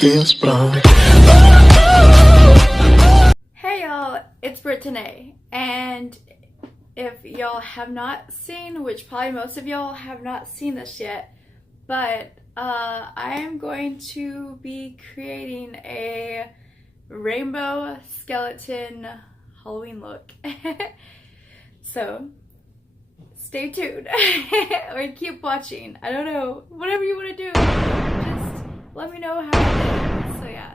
this blow. Hey y'all, it's Brittaineayy, and if y'all have not seen, which probably most of y'all have not seen this yet, but I am going to be creating a rainbow skeleton Halloween look. So stay tuned or keep watching. I don't know, whatever you want to do, just let me know how it is. So yeah.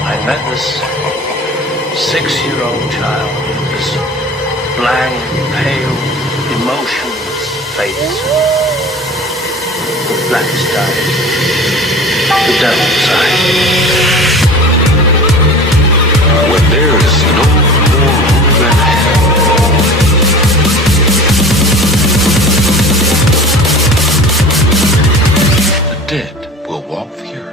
I met this 6-year-old child with this blank, pale, emotionless face, the blackest eyes, the devil's eyes. When there is no more room than hell, the dead will walk the earth.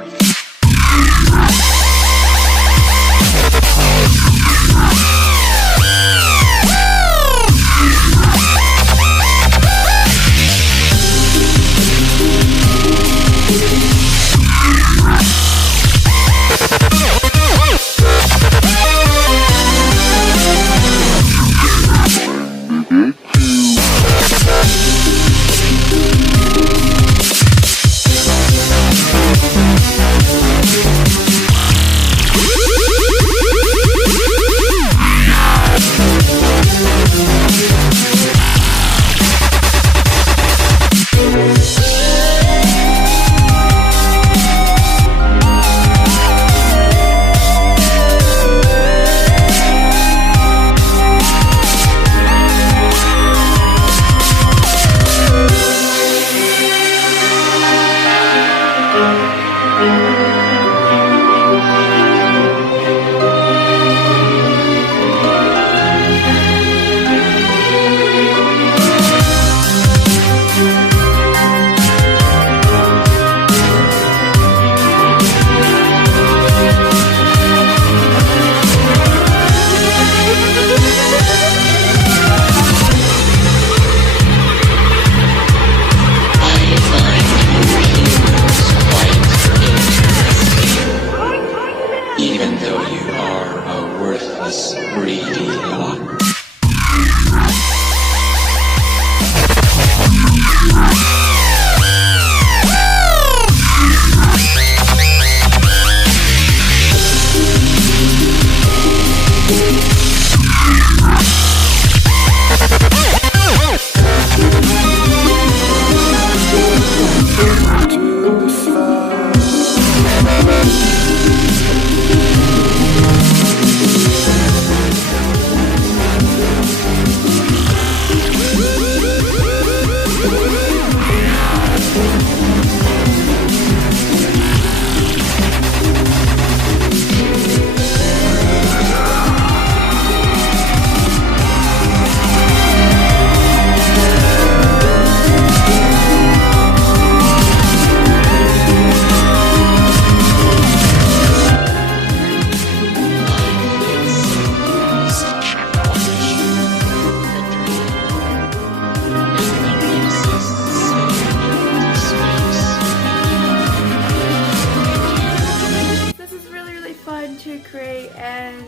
to create, and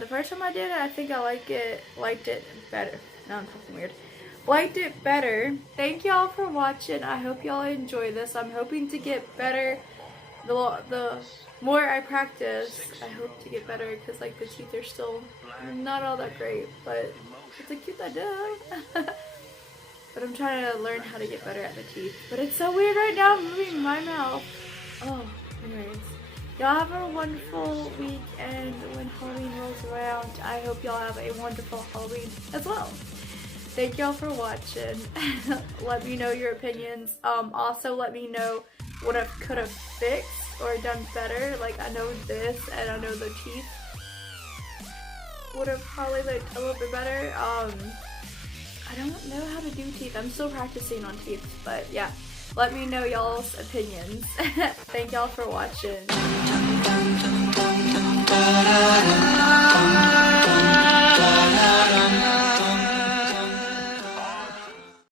the first time I did it, I think I liked it better. Now I'm talking weird. Liked it better. Thank y'all for watching. I hope y'all enjoy this. I'm hoping to get better. The more I practice, I hope to get better because like the teeth are still not all that great, but it's a cute idea. But I'm trying to learn how to get better at the teeth. But it's so weird right now, I'm moving my mouth. Oh, anyways. Y'all have a wonderful week, and when Halloween rolls around, I hope y'all have a wonderful Halloween as well. Thank y'all for watching. Let me know your opinions. Also let me know what I could have fixed or done better. Like I know this and I know the teeth would have probably looked a little bit better. I don't know how to do teeth. I'm still practicing on teeth, but yeah. Let me know y'all's opinions. Thank y'all for watching.